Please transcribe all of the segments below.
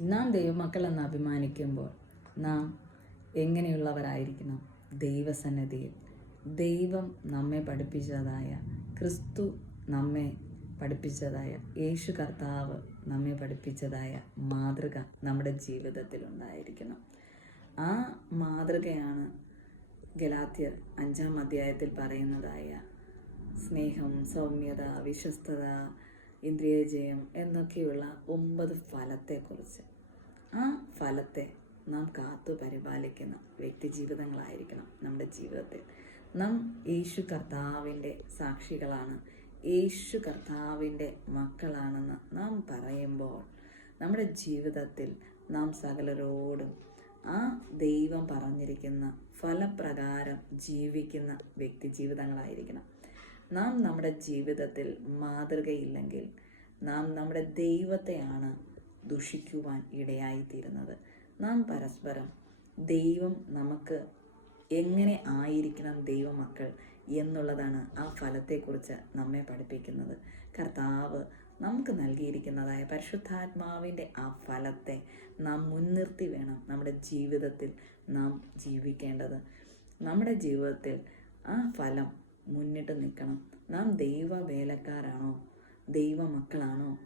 നാം ദൈവമക്കളെന്ന് അഭിമാനിക്കുമ്പോൾ നാം എങ്ങനെയുള്ളവരായിരിക്കണം? ദൈവസന്നദ്ധിയിൽ ദൈവം നമ്മെ പഠിപ്പിച്ചതായ ക്രിസ്തു നമ്മെ പഠിപ്പിച്ചതായ യേശു കർത്താവ് നമ്മെ പഠിപ്പിച്ചതായ മാതൃക നമ്മുടെ ജീവിതത്തിൽ ഉണ്ടായിരിക്കണം. ആ മാതൃകയാണ് ഗലാത്യർ അഞ്ചാം അധ്യായത്തിൽ പറയുന്നതായ സ്നേഹം സൗമ്യത വിശ്വസ്തത ഇന്ദ്രിയജയം എന്നൊക്കെയുള്ള ഒമ്പത് ഫലത്തെക്കുറിച്ച്. ആ ഫലത്തെ നാം കാത്തു പരിപാലിക്കുന്ന വ്യക്തി ജീവിതങ്ങളായിരിക്കണം നമ്മുടെ ജീവിതത്തിൽ. നാം യേശു കർത്താവിന്റെ സാക്ഷികളാണ്. യേശു കർത്താവിന്റെ മക്കളാണെന്ന് നാം പറയുമ്പോൾ നമ്മുടെ ജീവിതത്തിൽ നാം സകലരോടും ആ ദൈവം പറഞ്ഞിരിക്കുന്ന ഫലപ്രകാരം ജീവിക്കുന്ന വ്യക്തി ജീവിതങ്ങളായിരിക്കണം നാം നമ്മുടെ ജീവിതത്തിൽ മാതൃകയില്ലെങ്കിൽ നാം നമ്മുടെ ദൈവത്തെയാണ് ദുഷിക്കുവാൻ ഇടയായിത്തീരുന്നത്. നാം പരസ്പരം ദൈവം നമുക്ക് എങ്ങനെ ആയിരിക്കണം ദൈവമക്കൾ എന്നുള്ളതാണ് ആ ഫലത്തെക്കുറിച്ച് നമ്മെ പഠിപ്പിക്കുന്നത്. കർത്താവ് നമുക്ക് നൽകിയിരിക്കുന്നതായ പരിശുദ്ധാത്മാവിന്റെ ആ ഫലത്തെ നാം മുൻനിർത്തി വേണം നമ്മുടെ ജീവിതത്തിൽ നാം ജീവിക്കേണ്ടത്. നമ്മുടെ ജീവിതത്തിൽ ആ ഫലം മുന്നിട്ട് നിൽക്കണം. നാം ദൈവ വേലക്കാരാണോ ദൈവ മക്കളാണോ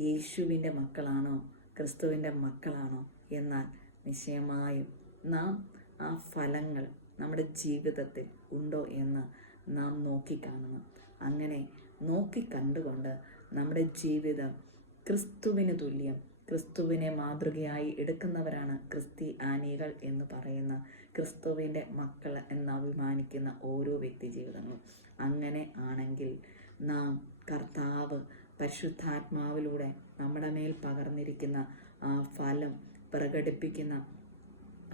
യേശുവിന്റെ മക്കളാണോ? ക്രിസ്തുവിന്റെ മക്കളാണോ? എന്നാൽ നിശ്ചയമായും നാം ആ ഫലങ്ങൾ നമ്മുടെ ജീവിതത്തിൽ ഉണ്ടോ എന്ന് നാം നോക്കിക്കാണണം. അങ്ങനെ നോക്കി കണ്ടുകൊണ്ട് നമ്മുടെ ജീവിതം ക്രിസ്തുവിന് തുല്യം ക്രിസ്തുവിനെ മാതൃകയായി എടുക്കുന്നവരാണ് ക്രിസ്തി ആനികൾ എന്ന് പറയുന്ന ക്രിസ്തുവിന്റെ മക്കൾ എന്ന് അഭിമാനിക്കുന്ന ഓരോ വ്യക്തി ജീവിതങ്ങളും. അങ്ങനെ ആണെങ്കിൽ നാം കർത്താവ് പരിശുദ്ധാത്മാവിലൂടെ നമ്മുടെ മേൽ പകർന്നിരിക്കുന്ന ആ ഫലം പ്രകടിപ്പിക്കുന്ന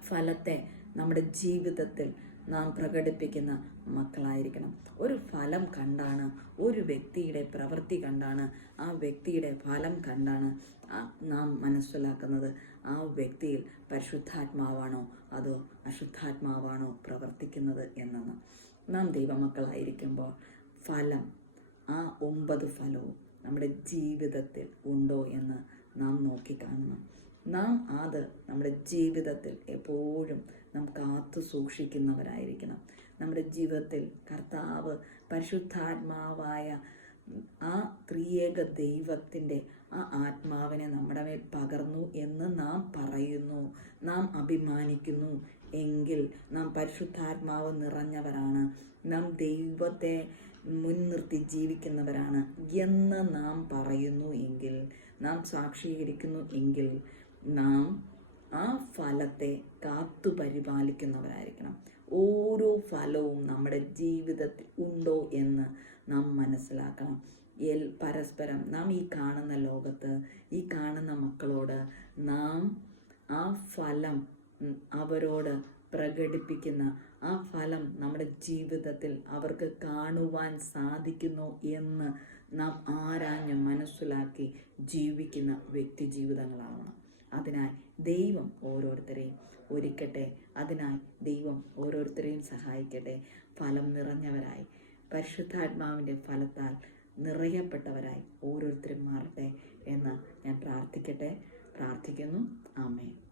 ഫലത്തെ നമ്മുടെ ജീവിതത്തിൽ നാം പ്രകടിപ്പിക്കുന്ന മക്കളായിരിക്കണം. ഒരു ഫലം കണ്ടാണ് ഒരു വ്യക്തിയുടെ പ്രവൃത്തി കണ്ടാണ് ആ വ്യക്തിയുടെ ഫലം കണ്ടാണ് നാം മനസ്സിലാക്കുന്നത്. ആ വ്യക്തിയിൽ പരിശുദ്ധാത്മാവാണോ അതോ അശുദ്ധാത്മാവാണോ പ്രവർത്തിക്കുന്നത് എന്നാണ്. നാം ദൈവമക്കളായിരിക്കുമ്പോൾ ഫലം ആ ഒമ്പത് ഫലവും നമ്മുടെ ജീവിതത്തിൽ ഉണ്ടോ എന്ന് നാം നോക്കിക്കാണണം നാം അത് നമ്മുടെ ജീവിതത്തിൽ എപ്പോഴും നാം കാത്തു സൂക്ഷിക്കുന്നവരായിരിക്കണം. നമ്മുടെ ജീവിതത്തിൽ കർത്താവ് പരിശുദ്ധാത്മാവായ ആ ത്രിയേക ദൈവത്തിന്റെ ആ ആത്മാവിനെ നമ്മുടെ മേൽ പകർന്നു എന്ന് നാം പറയുന്നു. നാം അഭിമാനിക്കുന്നു എങ്കിൽ നാം പരിശുദ്ധാത്മാവ് നിറഞ്ഞവരാണ്. നാം ദൈവത്തെ മുൻനിർത്തി ജീവിക്കുന്നവരാണ് എന്ന് നാം പറയുന്നു എങ്കിൽ നാം സാക്ഷീകരിക്കുന്നു എങ്കിൽ നാം ആ ഫലത്തെ കാത്തു പരിപാലിക്കുന്നവരായിരിക്കണം. ഓരോ ഫലവും നമ്മുടെ ജീവിതത്തിൽ ഉണ്ടോ എന്ന് നാം മനസ്സിലാക്കണം. എൽ പരസ്പരം നാം ഈ കാണുന്ന ലോകത്ത് ഈ കാണുന്ന മക്കളോട് നാം ആ ഫലം അവരോട് പ്രകടിപ്പിക്കുന്ന ആ ഫലം നമ്മുടെ ജീവിതത്തിൽ അവർക്ക് കാണുവാൻ സാധിക്കുന്നു എന്ന് നാം ആരാഞ്ഞ് മനസ്സിലാക്കി ജീവിക്കുന്ന വ്യക്തി ജീവിതങ്ങളാവണം. അതിനായി ദൈവം ഓരോരുത്തരെയും ഒരുക്കട്ടെ. അതിനാൽ ദൈവം ഓരോരുത്തരെയും സഹായിക്കട്ടെ. ഫലം നിറഞ്ഞവരായി. പരിശുദ്ധാത്മാവിന്റെ ഫലത്താൽ നിറയപ്പെട്ടവരായി ഓരോരുത്തരും മാറട്ടെ എന്ന് ഞാൻ പ്രാർത്ഥിക്കട്ടെ. പ്രാർത്ഥിക്കുന്നു. ആമേൻ.